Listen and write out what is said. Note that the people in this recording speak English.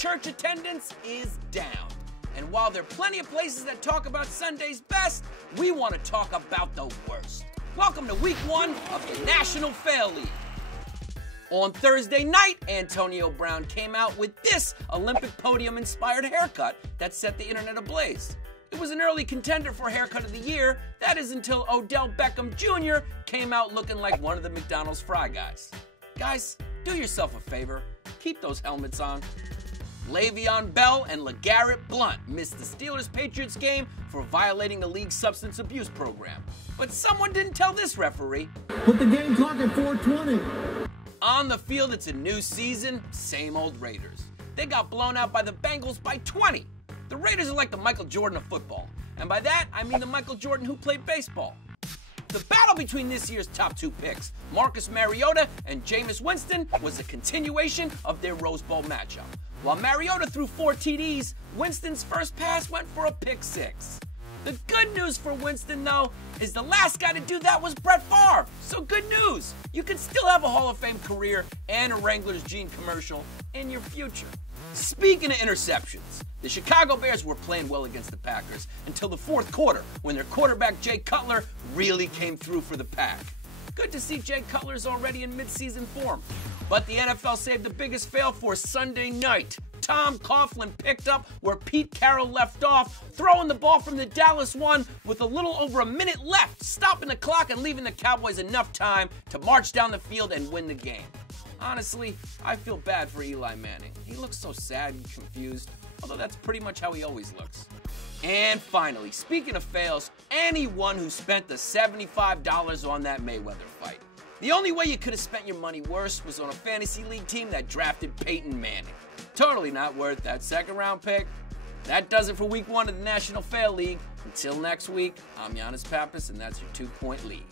church attendance is down. And while there are plenty of places that talk about Sunday's best, we want to talk about the worst. Welcome to week 1 of the National Fail League. On Thursday night, Antonio Brown came out with this Olympic podium-inspired haircut that set the internet ablaze. It was an early contender for Haircut of the Year, that is until Odell Beckham Jr. came out looking like one of the McDonald's Fry Guys. Guys, do yourself a favor, keep those helmets on. Le'Veon Bell and LeGarrette Blount missed the Steelers-Patriots game for violating the league's substance abuse program. But someone didn't tell this referee. Put the game clock at 4:20. On the field, it's a new season, same old Raiders. They got blown out by the Bengals by 20. The Raiders are like the Michael Jordan of football. And by that, I mean the Michael Jordan who played baseball. The battle between this year's top 2 picks, Marcus Mariota and Jameis Winston, was a continuation of their Rose Bowl matchup. While Mariota threw 4 TDs, Winston's first pass went for a pick 6. The good news for Winston, though, is the last guy to do that was Brett Favre. So good news. You can still have a Hall of Fame career and a Wrangler's Jean commercial in your future. Speaking of interceptions, the Chicago Bears were playing well against the Packers until the fourth quarter when their quarterback Jay Cutler really came through for the Pack. Good to see Jay Cutler's already in midseason form. But the NFL saved the biggest fail for Sunday night. Tom Coughlin picked up where Pete Carroll left off, throwing the ball from the Dallas 1 with a little over a minute left, stopping the clock and leaving the Cowboys enough time to march down the field and win the game. Honestly, I feel bad for Eli Manning. He looks so sad and confused, although that's pretty much how he always looks. And finally, speaking of fails, anyone who spent the $75 on that Mayweather fight. The only way you could have spent your money worse was on a fantasy league team that drafted Peyton Manning. Totally not worth that second round pick. That does it for week 1 of the National Fail League. Until next week, I'm Giannis Pappas, and that's your 2-point lead.